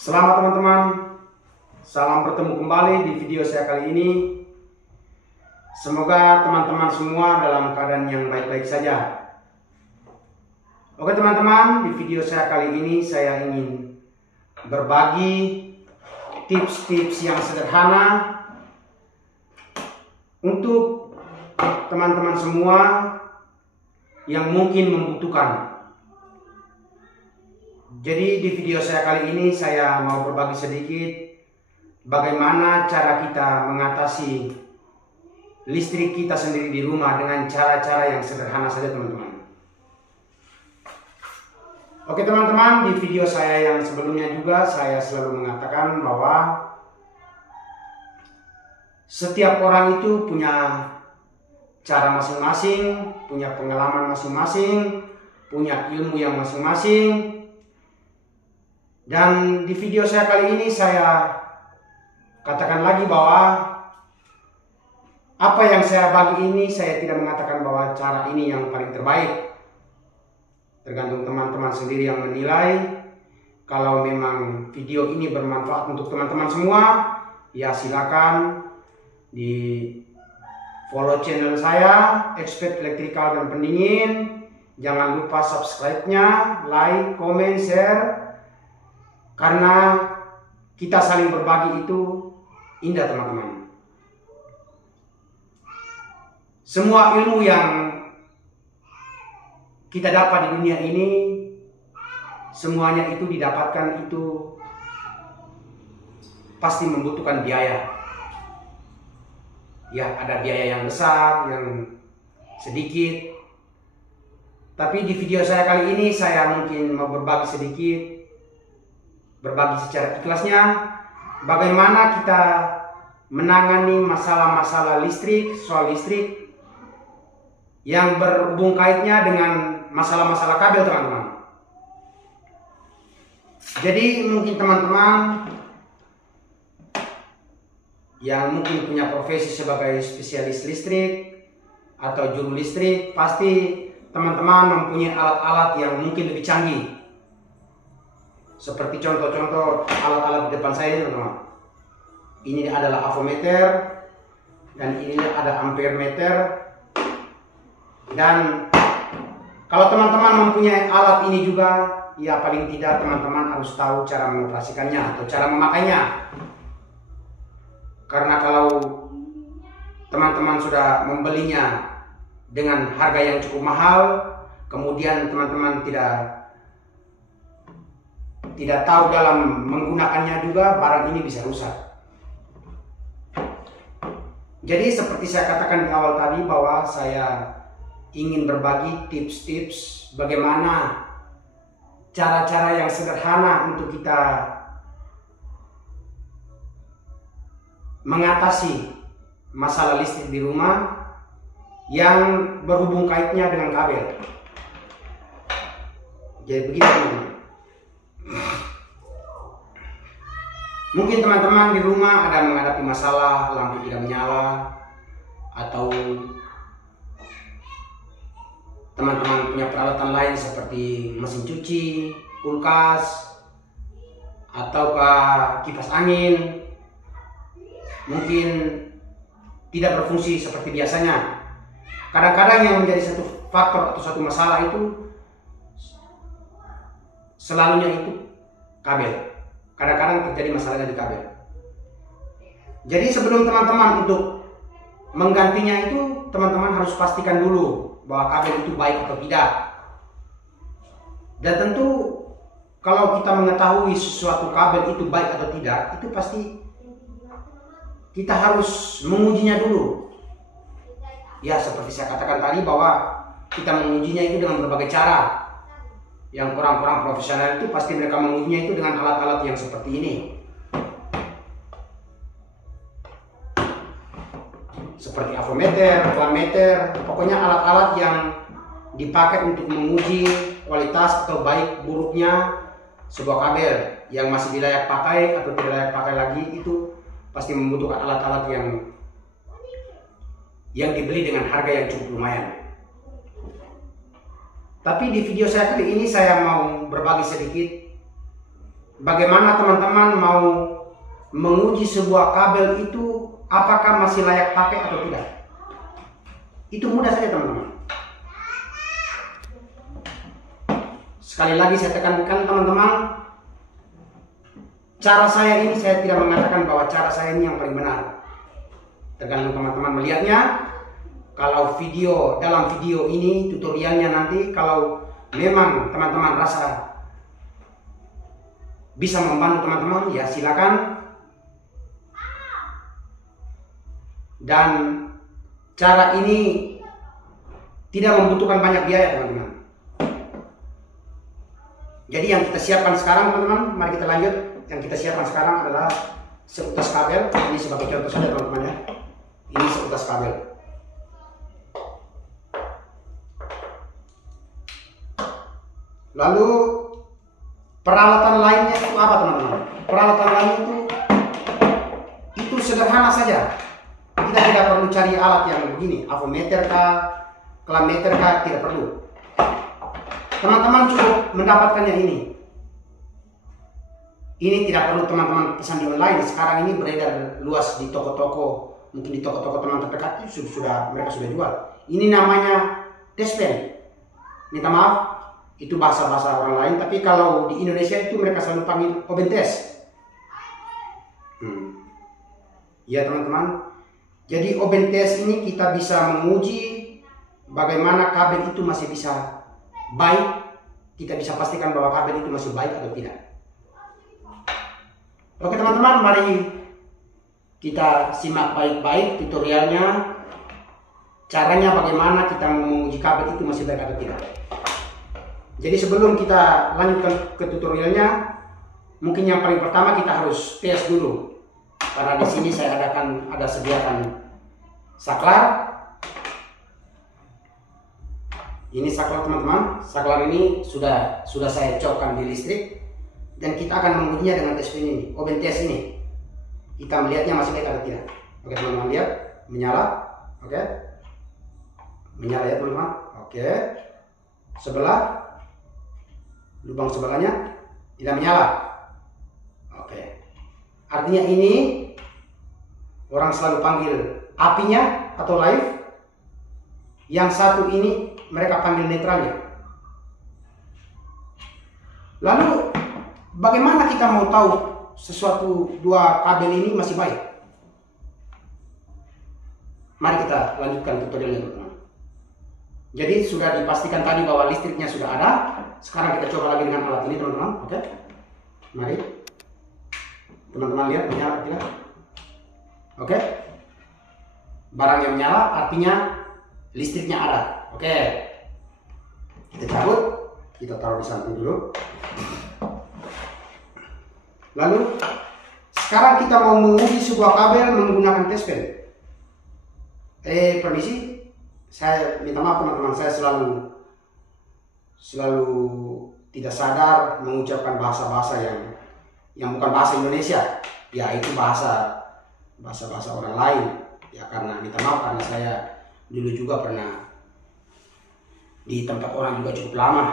Selamat teman-teman, salam bertemu kembali di video saya kali ini. Semoga teman-teman semua dalam keadaan yang baik-baik saja. Oke teman-teman, di video saya kali ini saya ingin berbagi tips-tips yang sederhana untuk teman-teman semua yang mungkin membutuhkan. Jadi di video saya kali ini saya mau berbagi sedikit bagaimana cara kita mengatasi listrik kita sendiri di rumah dengan cara-cara yang sederhana saja teman-teman. Oke teman-teman, di video saya yang sebelumnya juga saya selalu mengatakan bahwa setiap orang itu punya cara masing-masing, punya pengalaman masing-masing, punya ilmu yang masing-masing. Dan di video saya kali ini saya katakan lagi bahwa apa yang saya bagi ini saya tidak mengatakan bahwa cara ini yang paling terbaik. Tergantung teman-teman sendiri yang menilai. Kalau memang video ini bermanfaat untuk teman-teman semua, ya silakan di follow channel saya, Expert Electrical dan Pendingin. Jangan lupa subscribe-nya, like, comment, share. Karena kita saling berbagi itu indah teman-teman. Semua ilmu yang kita dapat di dunia ini, semuanya itu didapatkan itu pasti membutuhkan biaya. Ya, ada biaya yang besar, yang sedikit. Tapi di video saya kali ini saya mungkin mau berbagi sedikit, berbagi secara ikhlasnya bagaimana kita menangani masalah-masalah listrik, soal listrik yang berhubung kaitnya dengan masalah-masalah kabel teman-teman. Jadi mungkin teman-teman yang mungkin punya profesi sebagai spesialis listrik atau juru listrik, pasti teman-teman mempunyai alat-alat yang mungkin lebih canggih. Seperti contoh-contoh alat-alat di depan saya ini teman-teman. Ini adalah avometer dan ini ada ampere meter. Dan kalau teman-teman mempunyai alat ini juga, ya paling tidak teman-teman harus tahu cara mengoperasikannya atau cara memakainya. Karena kalau teman-teman sudah membelinya dengan harga yang cukup mahal, kemudian teman-teman tidak tahu dalam menggunakannya juga, barang ini bisa rusak. Jadi seperti saya katakan di awal tadi bahwa saya ingin berbagi tips-tips bagaimana cara-cara yang sederhana untuk kita mengatasi masalah listrik di rumah yang berhubung kaitnya dengan kabel. Jadi begitu. Mungkin teman-teman di rumah ada menghadapi masalah lampu tidak menyala, atau teman-teman punya peralatan lain seperti mesin cuci, kulkas, ataukah kipas angin mungkin tidak berfungsi seperti biasanya. Kadang-kadang yang menjadi satu faktor atau satu masalah itu selalunya itu kabel. Kadang-kadang terjadi masalahnya di kabel. Jadi sebelum teman-teman untuk menggantinya itu, teman-teman harus pastikan dulu bahwa kabel itu baik atau tidak. Dan tentu kalau kita mengetahui sesuatu kabel itu baik atau tidak, itu pasti kita harus mengujinya dulu. Ya seperti saya katakan tadi bahwa kita mengujinya itu dengan berbagai cara. Yang orang-orang profesional itu pasti mereka mengujinya itu dengan alat-alat yang seperti ini. Seperti avometer, voltmeter, pokoknya alat-alat yang dipakai untuk menguji kualitas atau baik buruknya sebuah kabel yang masih layak pakai atau tidak layak pakai lagi. Itu pasti membutuhkan alat-alat yang dibeli dengan harga yang cukup lumayan. Tapi di video saya kali ini saya mau berbagi sedikit bagaimana teman-teman mau menguji sebuah kabel itu apakah masih layak pakai atau tidak. Itu mudah saja teman-teman. Sekali lagi saya tekankan teman-teman, cara saya ini saya tidak mengatakan bahwa cara saya ini yang paling benar. Tergantung teman-teman melihatnya. Kalau dalam video ini tutorialnya nanti kalau memang teman-teman rasa bisa membantu teman-teman, ya silakan. Dan cara ini tidak membutuhkan banyak biaya teman-teman. Jadi yang kita siapkan sekarang teman-teman, mari kita lanjut. Yang kita siapkan sekarang adalah seutas kabel. Ini sebagai contoh saja teman-teman ya. Ini seutas kabel. Lalu peralatan lainnya itu apa teman-teman? Peralatan lain itu sederhana saja. Kita tidak perlu cari alat yang begini, avometer kah, klimeter kah, tidak perlu. Teman-teman cukup mendapatkannya ini. Ini tidak perlu teman-teman pesan di online. Sekarang ini beredar luas di toko-toko, mungkin di toko-toko teman terdekat itu mereka sudah jual. Ini namanya testpen. Minta maaf, itu bahasa-bahasa orang lain. Tapi kalau di Indonesia itu mereka selalu panggil oven test. Ya teman-teman. Jadi oven test ini kita bisa menguji bagaimana kabel itu masih bisa baik. Kita bisa pastikan bahwa kabel itu masih baik atau tidak. Oke teman-teman, mari kita simak baik-baik tutorialnya. Caranya bagaimana kita menguji kabel itu masih baik atau tidak. Jadi sebelum kita lanjutkan ke tutorialnya, mungkin yang paling pertama kita harus tes dulu. Karena di sini saya ada sediakan saklar. Ini saklar teman-teman. Saklar ini sudah saya cokkan di listrik. Dan kita akan mengujinya dengan tes ini, oven test ini. Kita melihatnya masih baik atau tidak. Oke teman-teman, lihat, menyala. Oke, menyala ya teman-teman. Oke, sebelah, lubang sebelahnya tidak menyala. Oke, artinya ini orang selalu panggil apinya atau live. Yang satu ini mereka panggil netralnya. Lalu bagaimana kita mau tahu dua kabel ini masih baik? Mari kita lanjutkan tutorialnya teman-teman. Jadi sudah dipastikan tadi bahwa listriknya sudah ada. Sekarang kita coba lagi dengan alat ini teman-teman. Oke, mari teman-teman lihat menyala tidak? Oke, barang yang menyala artinya listriknya ada. Oke, kita cabut, kita taruh di samping dulu. Lalu sekarang kita mau menguji sebuah kabel menggunakan testpen. Permisi, saya minta maaf teman-teman, saya selalu tidak sadar mengucapkan bahasa-bahasa yang bukan bahasa Indonesia, yaitu bahasa orang lain. Ya karena minta maaf, karena saya dulu juga pernah di tempat orang juga cukup lama.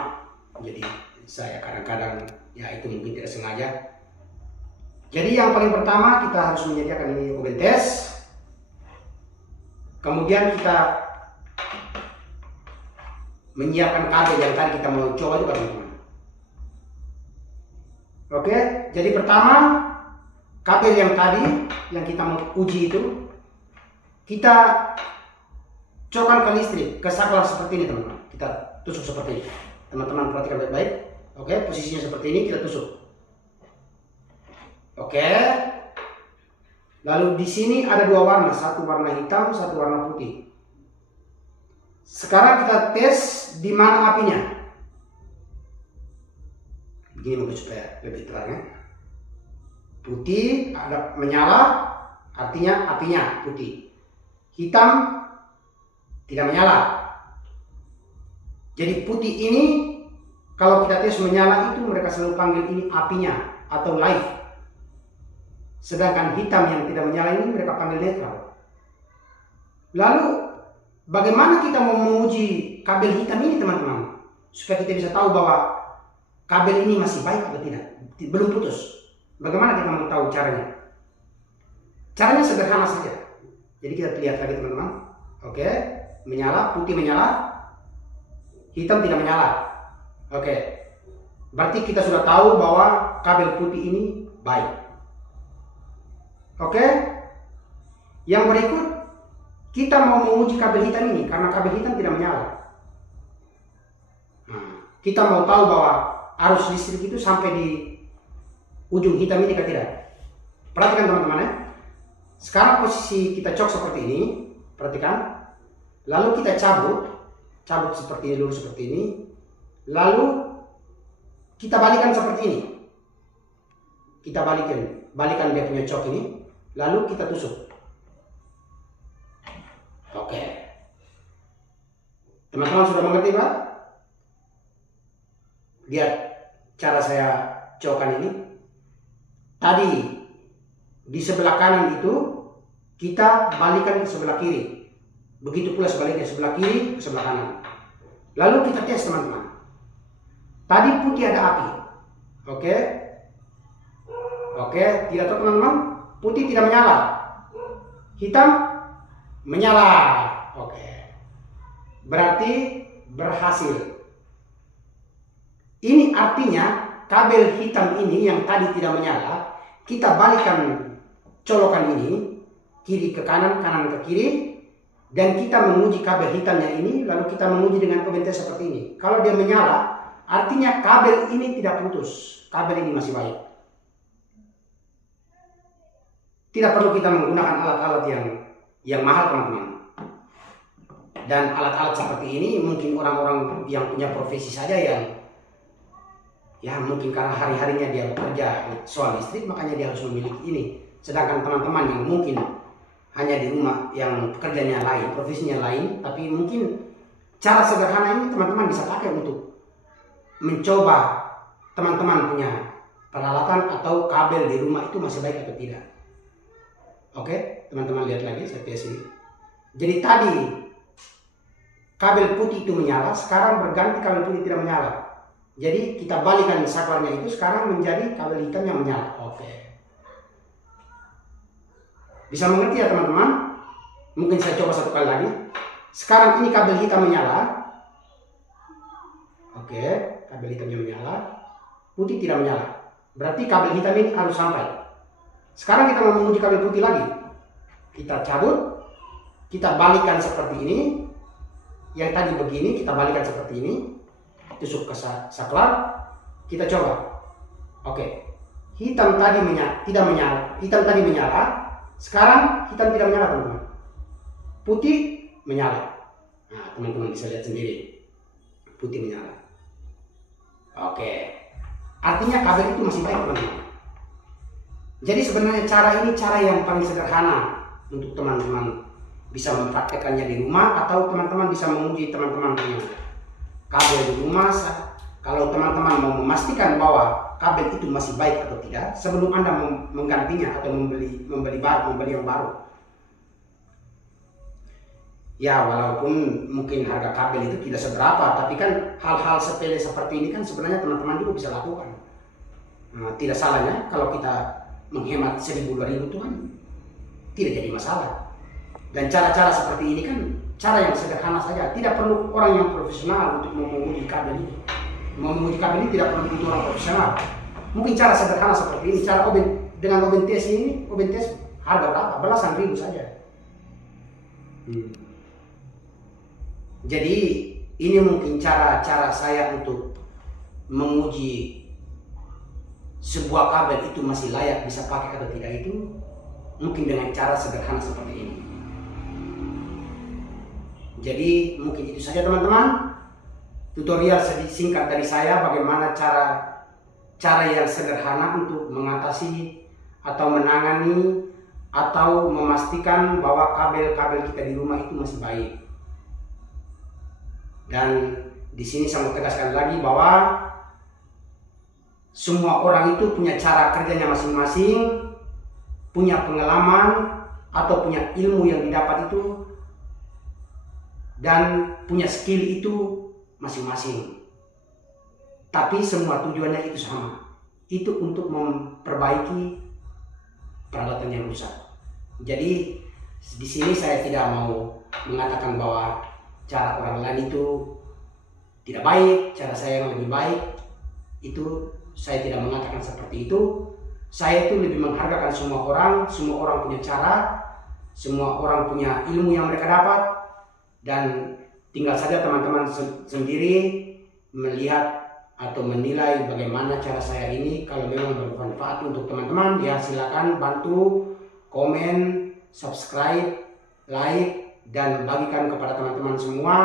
Jadi saya kadang-kadang ya itu mungkin tidak sengaja. Jadi yang paling pertama kita harus menyediakan ini oven test. Kemudian kita menyiapkan kabel yang tadi kita mau coba juga teman-teman. Oke, jadi pertama kabel yang tadi yang kita mau uji itu kita cokkan ke listrik, ke saklar seperti ini teman-teman. Kita tusuk seperti ini. Teman-teman perhatikan baik-baik. Oke, posisinya seperti ini, kita tusuk. Oke. Lalu di sini ada dua warna, satu warna hitam, satu warna putih. Sekarang kita tes di mana apinya. Begini mungkin supaya lebih terang ya. Putih ada menyala, artinya apinya putih. Hitam tidak menyala. Jadi putih ini kalau kita tes menyala itu mereka selalu panggil ini apinya atau live. Sedangkan hitam yang tidak menyala ini mereka panggil netral. Lalu bagaimana kita mau menguji kabel hitam ini teman-teman? Supaya kita bisa tahu bahwa kabel ini masih baik atau tidak, belum putus. Bagaimana kita mau tahu caranya? Caranya sederhana saja. Jadi kita lihat lagi teman-teman. Oke, menyala, putih menyala, hitam tidak menyala. Oke, berarti kita sudah tahu bahwa kabel putih ini baik. Oke, yang berikut kita mau menguji kabel hitam ini karena kabel hitam tidak menyala. Kita mau tahu bahwa arus listrik itu sampai di ujung hitam ini atau tidak. Perhatikan teman-teman ya. Sekarang posisi kita cok seperti ini, perhatikan. Lalu kita cabut seperti ini, lurus seperti ini. Lalu kita balikan seperti ini. Kita balikan dia punya cok ini. Lalu kita tusuk. Oke. Teman-teman sudah mengerti Pak? Lihat cara saya cokkan ini. Tadi di sebelah kanan itu kita balikan ke sebelah kiri. Begitu pula sebaliknya, sebelah kiri ke sebelah kanan. Lalu kita tes teman-teman. Tadi putih ada api. Oke. Oke, tidak tahu teman-teman. Putih tidak menyala. Hitam menyala. Oke. Berarti berhasil. Ini artinya kabel hitam ini yang tadi tidak menyala, kita balikan colokan ini kiri ke kanan, kanan ke kiri, dan kita menguji kabel hitamnya ini, lalu kita menguji dengan OBNTS seperti ini. Kalau dia menyala, artinya kabel ini tidak putus, kabel ini masih baik. Tidak perlu kita menggunakan alat-alat yang mahal teman-teman. Dan alat-alat seperti ini mungkin orang-orang yang punya profesi saja yang mungkin karena hari-harinya dia bekerja soal listrik, makanya dia harus memiliki ini. Sedangkan teman-teman yang mungkin hanya di rumah, yang pekerjaannya lain, profesinya lain, tapi mungkin cara sederhana ini teman-teman bisa pakai untuk mencoba teman-teman punya peralatan atau kabel di rumah itu masih baik atau tidak. Oke, teman-teman lihat lagi, saya tes ini. Jadi tadi kabel putih itu menyala, sekarang berganti kabel putih tidak menyala. Jadi kita balikan saklarnya itu sekarang menjadi kabel hitam yang menyala. Oke. Bisa mengerti ya teman-teman? Mungkin saya coba satu kali lagi. Sekarang ini kabel hitam menyala. Oke, kabel hitamnya menyala. Putih tidak menyala. Berarti kabel hitam ini harus sampai. Sekarang kita mau menguji kabel putih lagi. Kita cabut. Kita balikan seperti ini. Yang tadi begini kita balikan seperti ini. Tusuk ke saklar, kita coba. Oke, hitam tadi tidak menyala, hitam tadi menyala, sekarang hitam tidak menyala teman-teman. Putih menyala. Nah teman-teman bisa lihat sendiri, putih menyala. Oke, artinya kabel itu masih baik teman-teman. Jadi sebenarnya cara ini cara yang paling sederhana untuk teman-teman bisa mempraktekannya di rumah, atau teman-teman bisa menguji teman-teman punya kabel di rumah. Kalau teman-teman mau memastikan bahwa kabel itu masih baik atau tidak, sebelum Anda menggantinya atau membeli yang baru. Ya, walaupun mungkin harga kabel itu tidak seberapa, tapi kan hal-hal sepele seperti ini kan sebenarnya teman-teman juga bisa lakukan. Nah, tidak salahnya kalau kita menghemat 1.000-2.000 itu kan tidak jadi masalah. Dan cara-cara seperti ini kan cara yang sederhana saja, tidak perlu orang yang profesional untuk menguji kabel ini. Menguji kabel ini tidak perlu butuh orang profesional. Mungkin cara sederhana seperti ini, cara dengan OBNTS ini, OBNTS harga berapa? Belasan ribu saja. Jadi ini mungkin cara-cara saya untuk menguji sebuah kabel itu masih layak bisa pakai atau tidak, itu mungkin dengan cara sederhana seperti ini. Jadi mungkin itu saja teman-teman, tutorial singkat dari saya bagaimana cara yang sederhana untuk mengatasi atau menangani atau memastikan bahwa kabel-kabel kita di rumah itu masih baik. Dan di sini saya mau tegaskan lagi bahwa semua orang itu punya cara kerjanya masing-masing, punya pengalaman atau punya ilmu yang didapat itu, dan punya skill itu masing-masing. tapi semua tujuannya itu sama. Itu untuk memperbaiki peralatan yang rusak. Jadi di sini saya tidak mau mengatakan bahwa cara orang lain itu tidak baik, cara saya yang lebih baik. Itu saya tidak mengatakan seperti itu. Saya itu lebih menghargakan semua orang punya cara, semua orang punya ilmu yang mereka dapat, dan tinggal saja teman-teman sendiri melihat atau menilai bagaimana cara saya ini. Kalau memang bermanfaat untuk teman-teman, ya silakan bantu komen, subscribe, like, dan bagikan kepada teman-teman semua.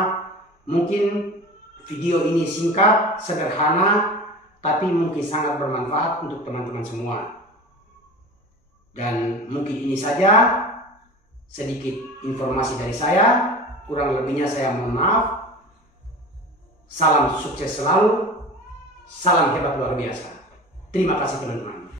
Mungkin video ini singkat, sederhana, tapi mungkin sangat bermanfaat untuk teman-teman semua. Dan mungkin ini saja sedikit informasi dari saya. Kurang lebihnya saya mohon maaf. Salam sukses selalu. Salam hebat luar biasa. Terima kasih teman-teman.